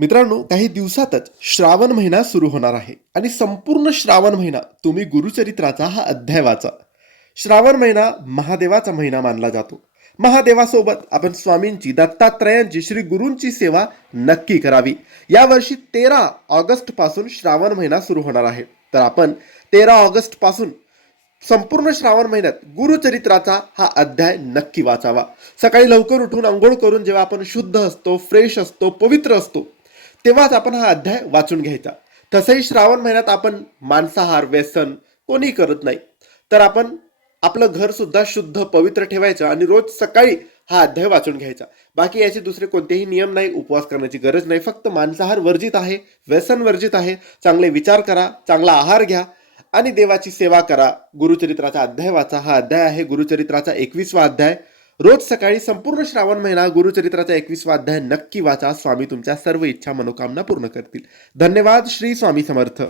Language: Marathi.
मित्रांनो, काही दिवसातच श्रावण महिना सुरू होणार आहे आणि संपूर्ण श्रावण महिना तुम्ही गुरुचरित्राचा हा अध्याय वाचा. श्रावण महिना महादेवाचा महिना मानला जातो. महादेवासोबत आपण स्वामींची, दत्तात्रयांची, श्री गुरूंची सेवा नक्की करावी. यावर्षी 13 ऑगस्ट पासून श्रावण महिना सुरू होणार आहे. तर आपण 13 ऑगस्ट पासून संपूर्ण श्रावण महिन्यात गुरुचरित्राचा हा अध्याय नक्की वाचावा. सकाळी लवकर उठून अंघोळ करून जेव्हा आपण शुद्ध असतो, फ्रेश असतो, पवित्र असतो, तेव्हाच आपण हा अध्याय वाचून घ्यायचा. तसंही श्रावण महिन्यात आपण मांसाहार, व्यसन कोणी करत नाही. तर आपण आपलं घर सुद्धा शुद्ध पवित्र ठेवायचं आणि रोज सकाळी हा अध्याय वाचून घ्यायचा. बाकी याचे दुसरे कोणतेही नियम नाही, उपवास करण्याची गरज नाही. फक्त मांसाहार वर्जित आहे, व्यसन वर्जित आहे. चांगले विचार करा, चांगला आहार घ्या आणि देवाची सेवा करा. गुरुचरित्राचा अध्याय वाचा. हा अध्याय आहे गुरुचरित्राचा 21वा अध्याय. रोज सकाळी संपूर्ण श्रावण महिना गुरुचरित्राचा 21वा अध्याय नक्की वाचा. स्वामी तुमच्या सर्व इच्छा मनोकामना पूर्ण करतील. धन्यवाद. श्री स्वामी समर्थ.